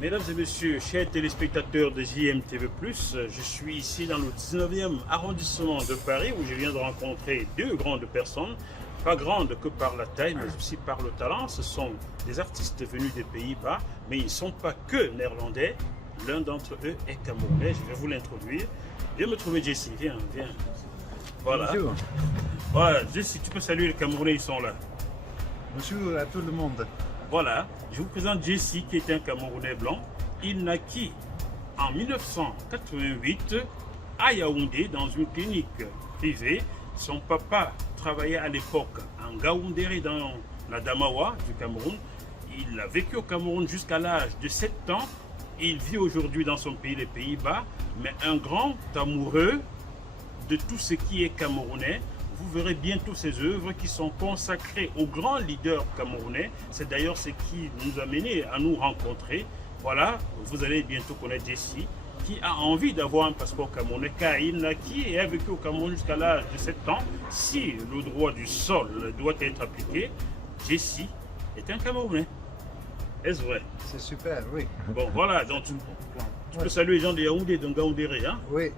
Mesdames et messieurs, chers téléspectateurs de JMTV+, je suis ici dans le 19e arrondissement de Paris où je viens de rencontrer deux grandes personnes, pas grandes que par la taille mais aussi par le talent. Ce sont des artistes venus des Pays-Bas, mais ils ne sont pas que néerlandais. L'un d'entre eux est camerounais, je vais vous l'introduire. Viens me trouver Jessie, viens. Voilà. Bonjour. Voilà, Jessie, tu peux saluer les Camerounais, ils sont là. Bonjour à tout le monde. Voilà, je vous présente Jessie qui est un Camerounais blanc. Il naquit en 1988 à Yaoundé dans une clinique privée. Son papa travaillait à l'époque en Gaoundéré dans la Damawa du Cameroun. Il a vécu au Cameroun jusqu'à l'âge de 7 ans. Il vit aujourd'hui dans son pays, les Pays-Bas, mais un grand amoureux de tout ce qui est camerounais. Vous verrez bientôt ses œuvres qui sont consacrées aux grands leaders camerounais. C'est d'ailleurs ce qui nous a menés à nous rencontrer. Voilà, vous allez bientôt connaître Jessie, qui a envie d'avoir un passeport camerounais, car il naquit et a vécu au Cameroun jusqu'à l'âge de 7 ans. Si le droit du sol doit être appliqué, Jessie est un Camerounais. Est-ce vrai? C'est super, oui. Bon, voilà, donc tu peux saluer les gens de Yaoundé, de Gaoundéré, hein? Oui.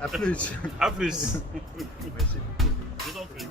À plus. À plus. Merci beaucoup. Je t'en prie.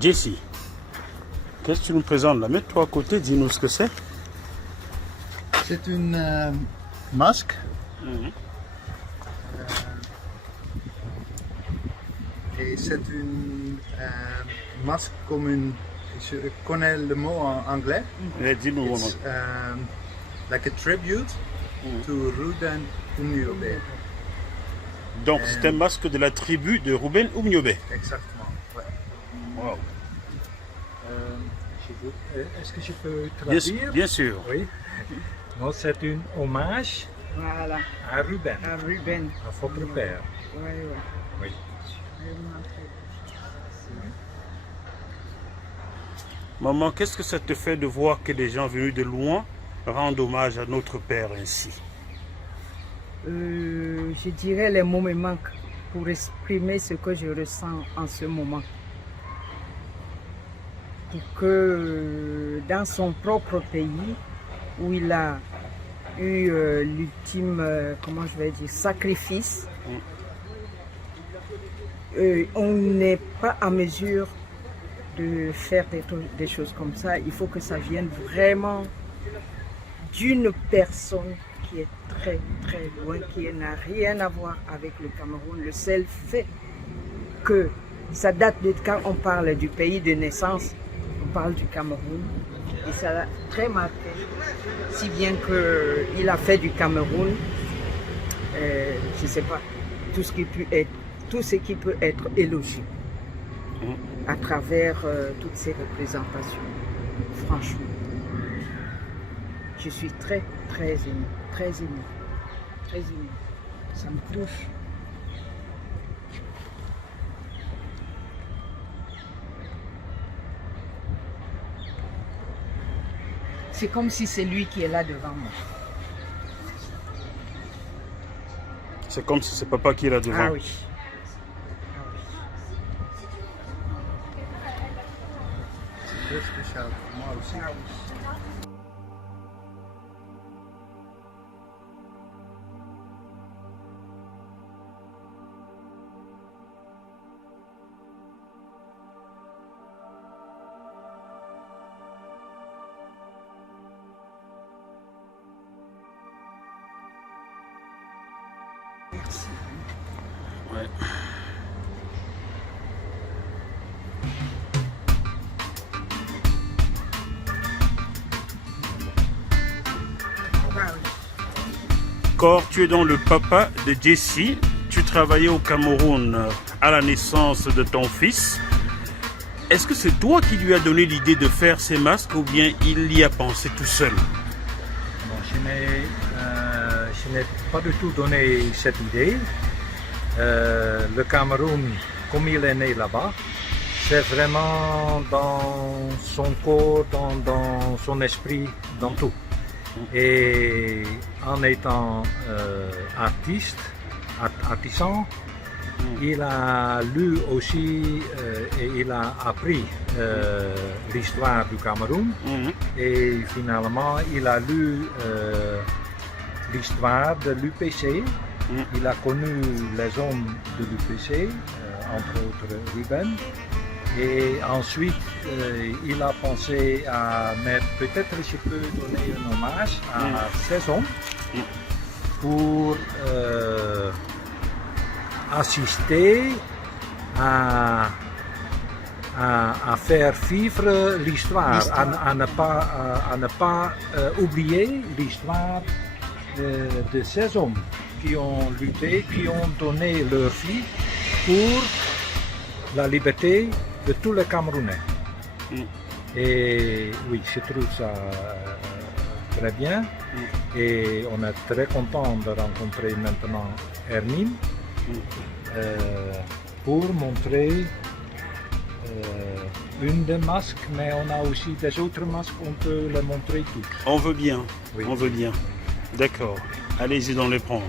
Jessie, qu'est-ce que tu nous présentes là? Mets-toi à côté, dis-nous ce que c'est. C'est une masque. Et c'est une masque comme une. Je connais le mot en anglais. Dis-nous vraiment. It's like a tribute to Ruben Umniobe. Donc c'est un masque de la tribu de Ruben Umniobe. Exactement. Ouais. Wow. Est-ce que je peux traduire? Bien sûr. Oui. Donc c'est un hommage Voilà, à Ruben, à Ruben. à votre père. Ouais, ouais. Oui. Vraiment très beau. Maman, qu'est-ce que ça te fait de voir que des gens venus de loin rendent hommage à notre père ainsi? Je dirais les mots me manquent pour exprimer ce que je ressens en ce moment. Pour que dans son propre pays, où il a eu l'ultime, comment je vais dire, sacrifice, on n'est pas à mesure de faire des choses comme ça. Il faut que ça vienne vraiment d'une personne qui est très très loin, qui n'a rien à voir avec le Cameroun. Le seul fait que ça date de quand on parle du pays de naissance, on parle du Cameroun. Et ça l'a très marqué, si bien qu'il a fait du Cameroun je ne sais pas, tout ce qui peut être élogié à travers toutes ces représentations. Franchement, je suis très, très émue, très émue, très émue. Ça me touche. C'est comme si c'est lui qui est là devant moi. C'est comme si c'est papa qui est là devant. Ah oui. C'est très spécial pour moi aussi. Ah oui. Merci. Ouais. Ah oui. Cor, tu es donc le papa de Jessie. Tu travaillais au Cameroun à la naissance de ton fils. Est-ce que c'est toi qui lui as donné l'idée de faire ces masques ou bien il y a pensé tout seul? Bon, je n'ai pas du tout donné cette idée. Le Cameroun, comme il est né là-bas, c'est vraiment dans son corps, dans son esprit, dans tout. Et en étant artisan, il a lu aussi et il a appris l'histoire du Cameroun. Et finalement, il a lu l'histoire de l'UPC. Il a connu les hommes de l'UPC, entre autres Ruben. Et ensuite, il a pensé à mettre, peut-être je peux donner un hommage à ces hommes pour assister à faire vivre l'histoire, à ne pas oublier l'histoire de ces hommes qui ont lutté, qui ont donné leur vie pour la liberté de tous les Camerounais. Et oui, je trouve ça très bien. Et on est très content de rencontrer maintenant Hermine pour montrer une des masques, mais on a aussi des autres masques, on peut les montrer tous. On veut bien, Oui. on veut bien. D'accord, allez-y d'en les prendre.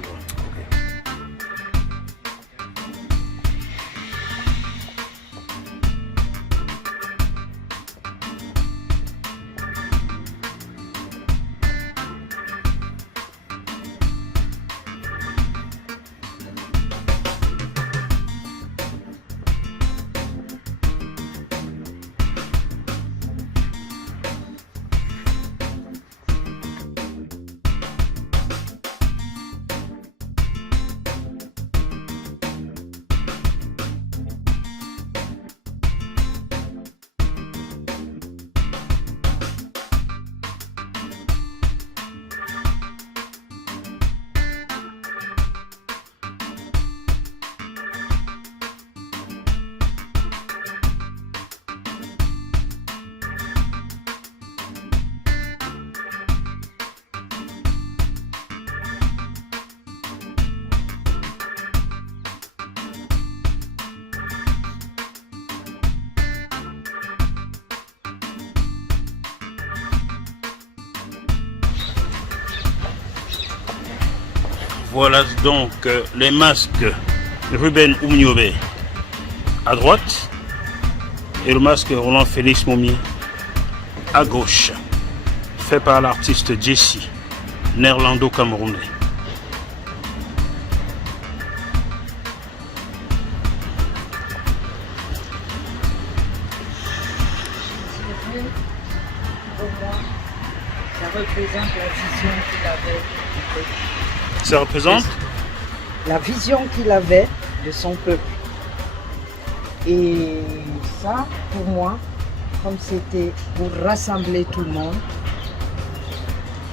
Voilà donc les masques Ruben Oumniobé à droite et le masque Roland Félix Momi à gauche, fait par l'artiste Jessie, néerlando-camerounais. Pour moi, ça représente la vision qu'il avait. Ça représente La vision qu'il avait de son peuple. Et ça, pour moi, comme c'était pour rassembler tout le monde,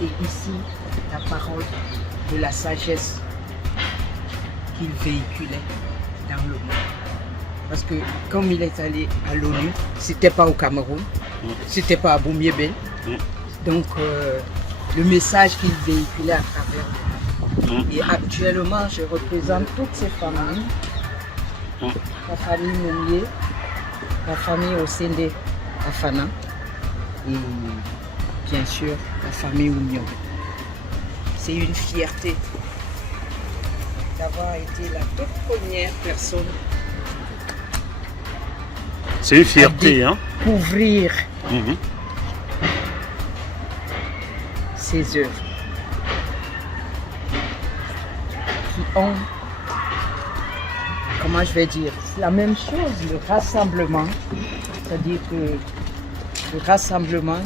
et ici, la parole de la sagesse qu'il véhiculait dans le monde. Parce que comme il est allé à l'ONU, c'était pas au Cameroun, c'était pas à Boumiébel. Donc le message qu'il véhiculait à travers le monde. Et actuellement, je représente toutes ces familles. La famille Mounier, la famille Osende Afana et bien sûr la famille Ounion. C'est une fierté d'avoir été la toute première personne. C'est une fierté, hein? Couvrir ces œuvres qui ont, comment je vais dire, c'est la même chose, le rassemblement, c'est-à-dire que le rassemblement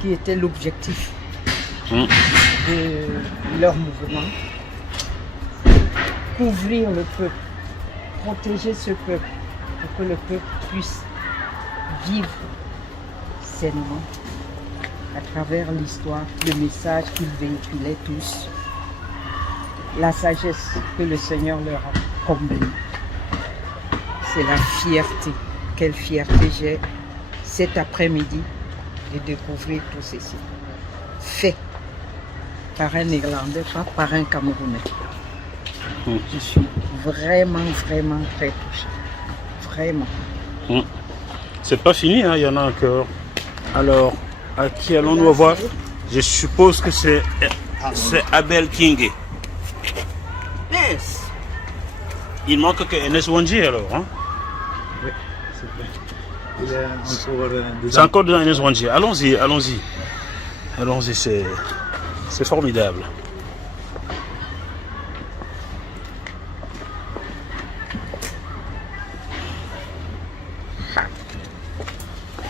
qui était l'objectif de leur mouvement, couvrir le peuple, protéger ce peuple, pour que le peuple puisse vivre sainement à travers l'histoire, le message qu'ils véhiculaient tous, la sagesse que le Seigneur leur a comblée. C'est la fierté. Quelle fierté j'ai cet après-midi de découvrir tout ceci. Fait par un Néerlandais, pas par un Camerounais. Je suis vraiment très touchée. Vraiment. C'est pas fini, hein, il y en a encore. Alors, à qui allons-nous voir? Je suppose que c'est Abel King. Yes. Il manque que Enes Wanji alors. Hein? Oui, c'est vrai. Il est encore dedans. C'est encore dans Enes Wanji. Allons-y, allons-y. Allons-y, c'est formidable.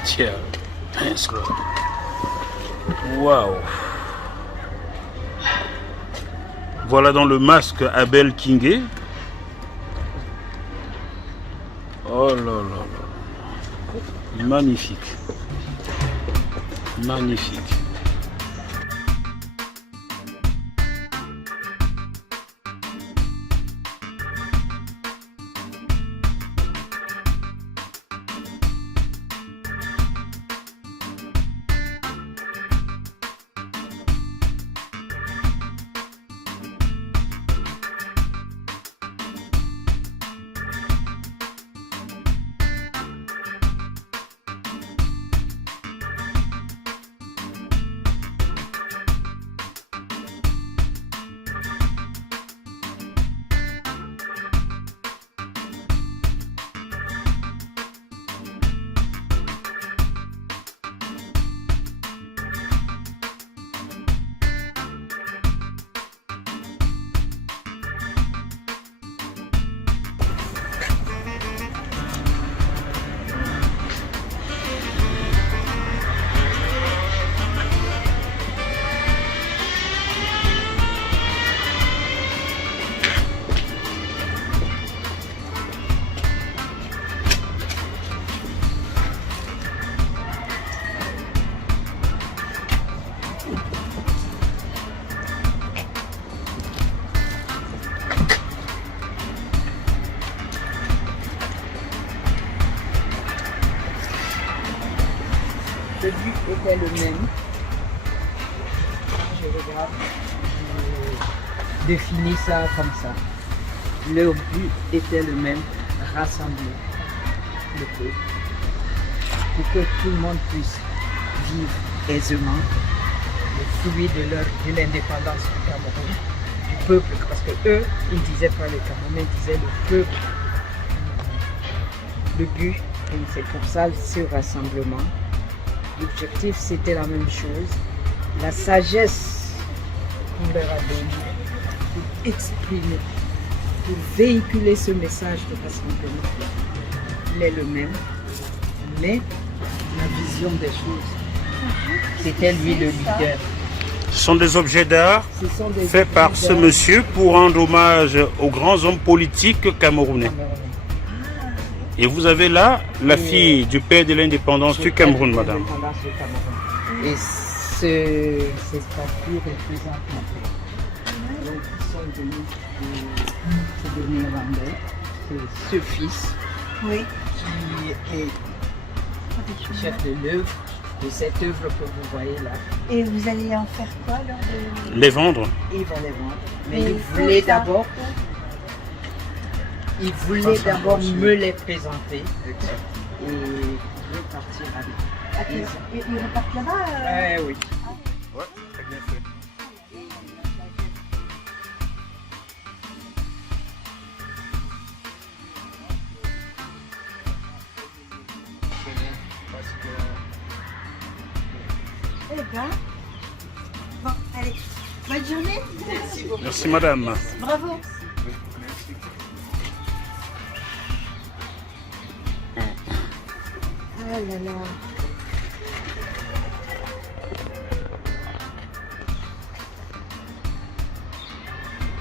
Tiens, pince là. Waouh. Voilà dans le masque Abel Kingé. Oh là là là. Magnifique. Magnifique. Le but était le même. Je regarde, je définis ça comme ça. Le but était le même, rassembler le peuple pour que tout le monde puisse vivre aisément le fruit de l'indépendance du Cameroun, du peuple, parce que eux, ils ne disaient pas le Cameroun, ils disaient le peuple. Le but, et c'est pour ça ce rassemblement. L'objectif, c'était la même chose. La sagesse qu'on leur a donnée pour exprimer, pour véhiculer ce message de rassemblement. Il est le même, mais la vision des choses, c'était lui le leader. Ce sont des objets d'art faits par ce monsieur pour rendre hommage aux grands hommes politiques camerounais. Et vous avez là la fille du père de l'indépendance du Cameroun, madame. Et ces statues représentent Donc ils sont venus de néerlandais. C'est ce fils Oui. qui est chef de l'œuvre, de cette œuvre que vous voyez là. Et vous allez en faire quoi lors de... Les vendre. Ils vont les vendre. Mais Et ils où voulaient ça d'abord me les présenter et repartir avec. Et ils repartent là-bas Oui. Ouais, très bien fait. Eh ben. Bon, allez. Bonne journée. Merci madame. Bravo. Ah là là.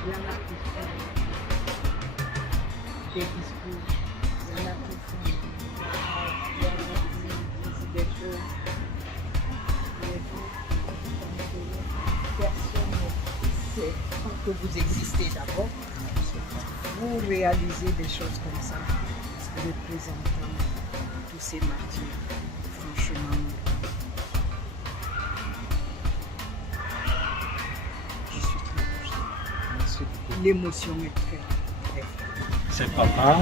Il y en a qui font des discours, il y en a qui font des choses. Personne ne sait que vous existez d'abord. Vous réalisez des choses comme ça, représentant tous ces martyrs. Franchement, je suis très touchée. L'émotion est très, très forte. C'est papa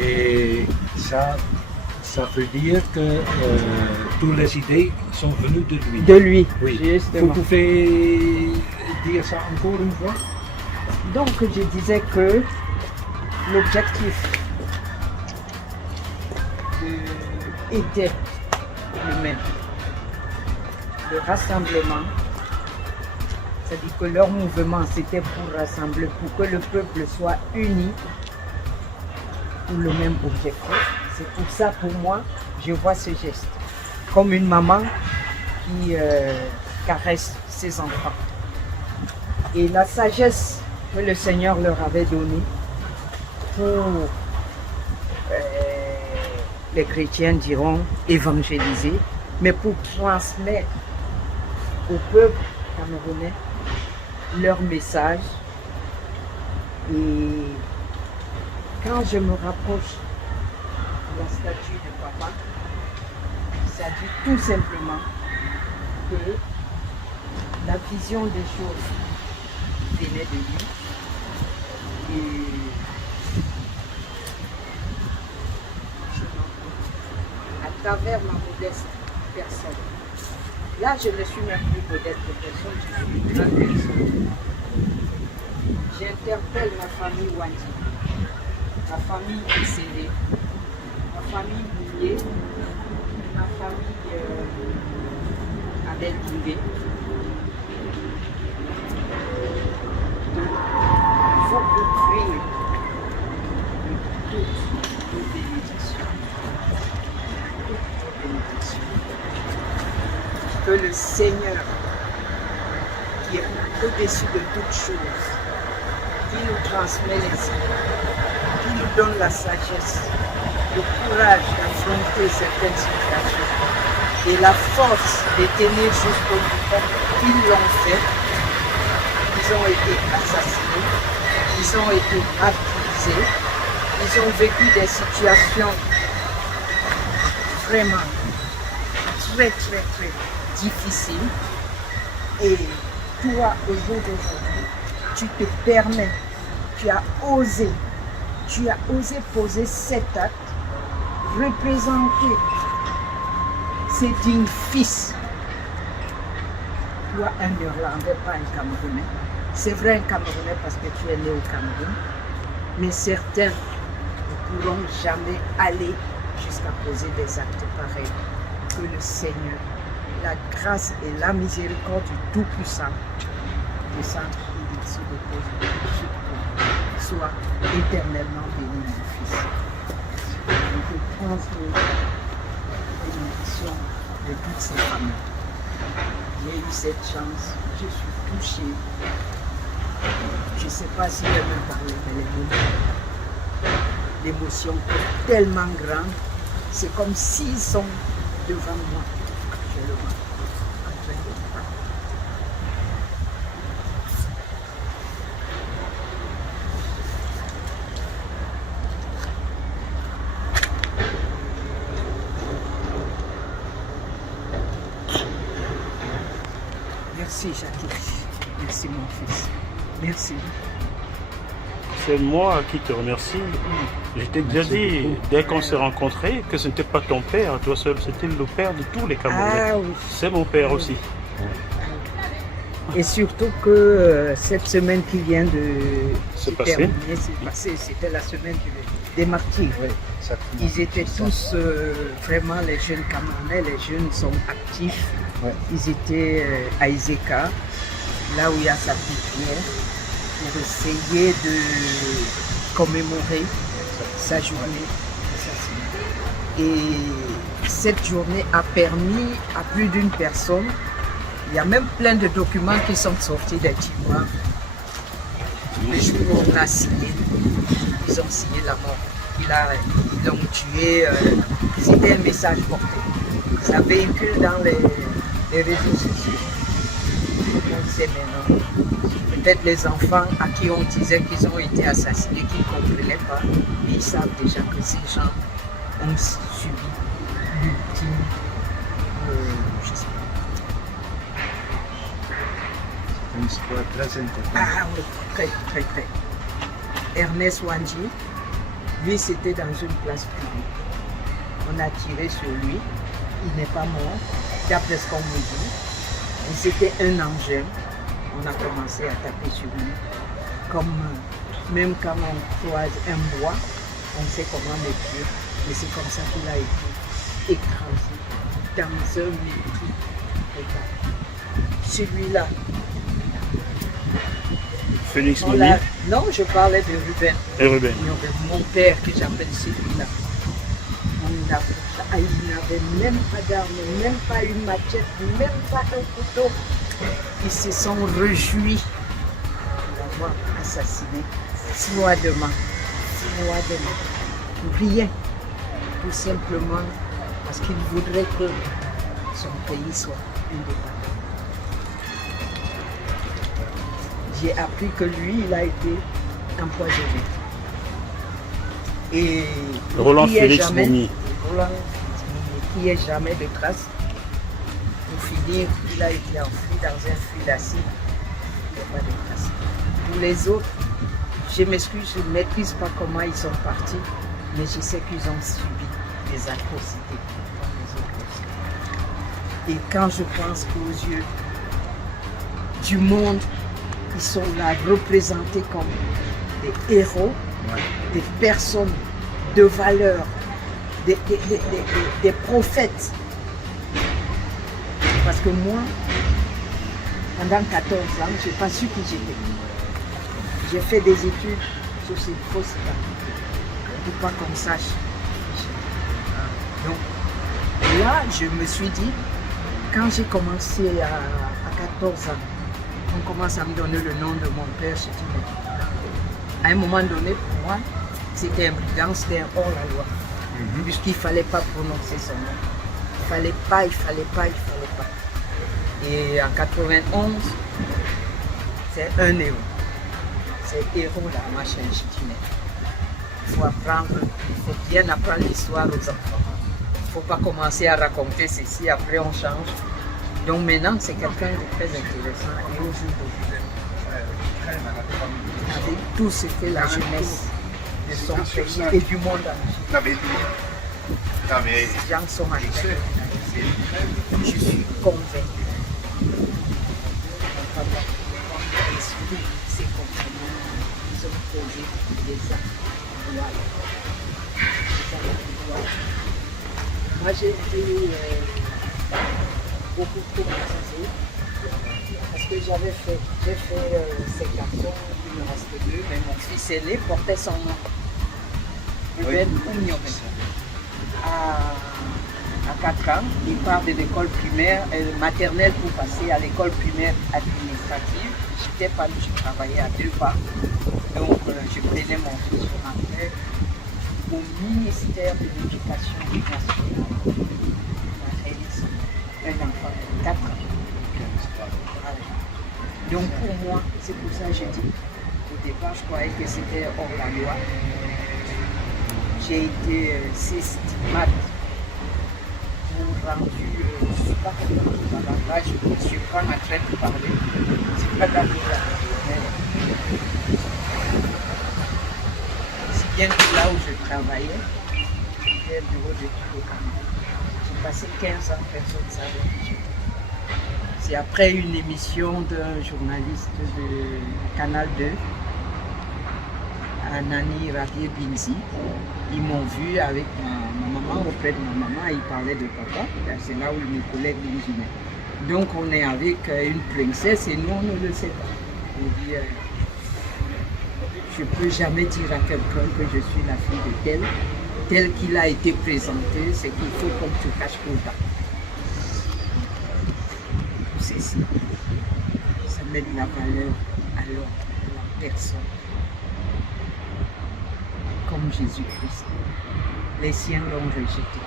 et ça veut dire que toutes les idées sont venues de lui. De lui, Oui. Vous justement. pouvez dire ça encore une fois? Donc je disais que l'objectif était le même. Le rassemblement, c'est-à-dire que leur mouvement c'était pour rassembler, pour que le peuple soit uni pour le même objectif. C'est pour ça, pour moi, je vois ce geste comme une maman qui caresse ses enfants. Et la sagesse que le Seigneur leur avait donnée pour, les chrétiens diront, évangéliser, mais pour transmettre au peuple camerounais leur message. Et quand je me rapproche de la statue de papa, ça dit tout simplement que la vision des choses venait de lui. Et à travers ma modeste personne, là je ne suis même plus modeste personne, je suis une grande personne. J'interpelle ma famille Wandi, ma famille Essélé, ma famille Bouillet, ma famille Abel Kimbé. Il faut ouvrir toutes nos bénédictions. Toutes nos bénédictions. Que le Seigneur, qui est au-dessus de toutes choses, qui nous transmet les idées, qui nous donne la sagesse, le courage d'affronter certaines situations et la force de tenir jusqu'au bout comme ils l'ont fait. Ils ont été assassinés, ils ont été martyrisés, ils ont vécu des situations vraiment très difficiles. Et toi, au jour d'aujourd'hui, tu te permets, tu as osé poser cet acte, représenter ces dignes fils. Toi, un Irlandais, pas un Camerounais. C'est vrai un Camerounais parce que tu es né au Cameroun, mais certains ne pourront jamais aller jusqu'à poser des actes pareils. Que le Seigneur, la grâce et la miséricorde du Tout-Puissant descendent au-dessus de tes yeux, soit éternellement béni, mon fils. Je te transmets la bénédiction de toutes ces familles. J'ai eu cette chance, je suis touchée. Je ne sais pas si elle me parlait, mais l'émotion est tellement grande. C'est comme s'ils sont devant moi. Je le vois. En train de parler. Merci Jackie. Merci mon fils. Merci. C'est moi qui te remercie. Je t'ai déjà dit, dès qu'on s'est rencontrés, que ce n'était pas ton père, toi seul, c'était le père de tous les Camerounais. Ah oui. C'est mon père aussi. Et surtout que cette semaine qui vient de C'est se passé. terminer, c'est passé, c'était la semaine des martyrs. Ils étaient tous vraiment les jeunes Camerounais, les jeunes sont actifs. Ouais. Ils étaient à Iseka, là où il y a sa petite pierre, pour essayer de commémorer sa journée d'assassinat. Et cette journée a permis à plus d'une personne, il y a même plein de documents qui sont sortis des tiroirs. Le jour où on a signé, ils ont signé la mort. Ils l'ont tué, c'était un message porté. Ça véhicule dans les réseaux sociaux. On sait maintenant. Peut-être les enfants à qui on disait qu'ils ont été assassinés, qui ne comprenaient pas, mais ils savent déjà que ces gens ont subi l'ultime, je sais pas. C'est une histoire très intéressante. Ah oui, très, très, très. Ernest Wanji, lui, c'était dans une place publique. On a tiré sur lui. Il n'est pas mort, d'après ce qu'on me dit. Et c'était un engin. On a commencé à taper sur lui. Comme même quand on croise un bois, on sait comment le tuer. Mais c'est comme ça qu'il a été écrasé dans un mépris. Celui-là, Félix on Mouni l'a- non, je parlais de Ruben. et Ruben. Mon père, que j'appelle celui-là. Il n'avait même pas d'arme, même pas une machette, même pas un couteau. Ils se sont réjouis de l'avoir assassiné froidement. Froidement. Pour rien. Tout simplement parce qu'il voudrait que son pays soit indépendant. J'ai appris que lui, il a été empoisonné. Et Roland il n'y a Félix jamais- Mouni. Roland, il n'y a jamais de traces. Pour finir, il a été enfoui dans un fût d'acier. Il n'y a pas de traces. Pour les autres, je m'excuse, je ne maîtrise pas comment ils sont partis, mais je sais qu'ils ont subi des atrocités comme les autres aussi. Et quand je pense qu'aux yeux du monde, ils sont là représentés comme des héros, des personnes de valeur, des prophètes. Parce que moi, pendant 14 ans, je n'ai pas su qui j'étais. J'ai fait des études sur ces fausses dates, pour pas qu'on sache. Donc là, je me suis dit, quand j'ai commencé à 14 ans, on commence à me donner le nom de mon père, je dis, mais à un moment donné, pour moi, c'était imprudent, c'était un hors-la-loi. Puisqu'il ne fallait pas prononcer son nom. Il ne fallait pas. Et en 91, c'est un héros. C'est héros là, machin, je dis, mais il faut apprendre, il faut bien apprendre l'histoire aux enfants. Il ne faut pas commencer à raconter ceci, après on change. Donc maintenant, c'est quelqu'un de très intéressant. Et au jour d'aujourd'hui, avec tout ce que la jeunesse de son pays et du monde entier, ces gens sont en train. Je suis convaincue. L'esprit, c'est complètement. Ils ont posé des actes. Voilà. Moi, j'ai été beaucoup trop baptisée parce que j'ai fait 5 garçons, il me restait 2, mais mon fils aîné portait son nom. Ruben Ounion. À 4 ans, il part de l'école primaire, maternelle pour passer à l'école primaire administrative. J'étais pas, je travaillais à 2 pas. Donc je prenais mon fils, je rentrais au ministère de l'Éducation nationale. Un enfant de 4 ans. Voilà. Donc pour moi, c'est pour ça que j'ai dit, au départ, je croyais que c'était hors la loi. J'ai été systématique rendu pas là, je suis pas en train de parler. C'est pas dans si bien que là où je travaillais, c'était le bureau d'études au Cameroun. J'ai passé 15 ans, personne ne savait qui j'étais. C'est après une émission d'un journaliste de Canal 2, Nani Rabier Binzi. Ils m'ont vu avec ma maman, auprès de ma maman, ils parlaient de papa. C'est là où mes collègues m'ont dit. Donc on est avec une princesse et nous on ne le sait pas. Je dis, je ne peux jamais dire à quelqu'un que je suis la fille de tel qu'il a été présenté, c'est qu'il faut qu'on te cache pour ça. C'est ça. Ça met de la valeur alors à la personne. Comme Jésus-Christ. Les siens l'ont rejeté.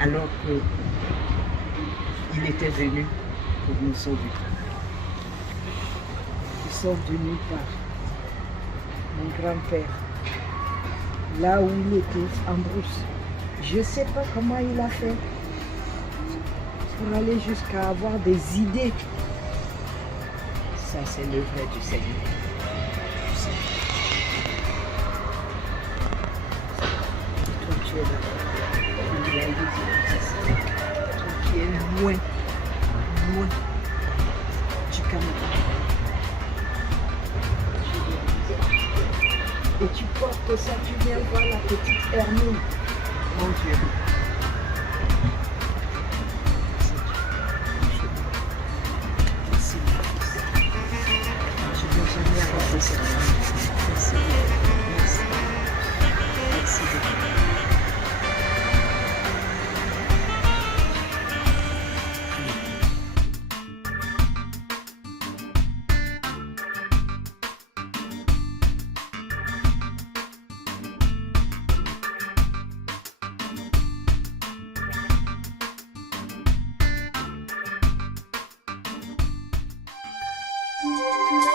Alors qu'il était venu pour nous sauver. Il sort de nulle part. Mon grand-père, là où il était, en brousse. Je ne sais pas comment il a fait pour aller jusqu'à avoir des idées. Ça, c'est l'œuvre du Seigneur. Toi, tu es là. Il a dit, toi qui es loin du Cameroun. Et tu portes ça, tu viens voir la petite Hermine. Mon Dieu. Je n'ai jamais arrêté cette femme. Merci. Merci. Merci beaucoup. Thank you.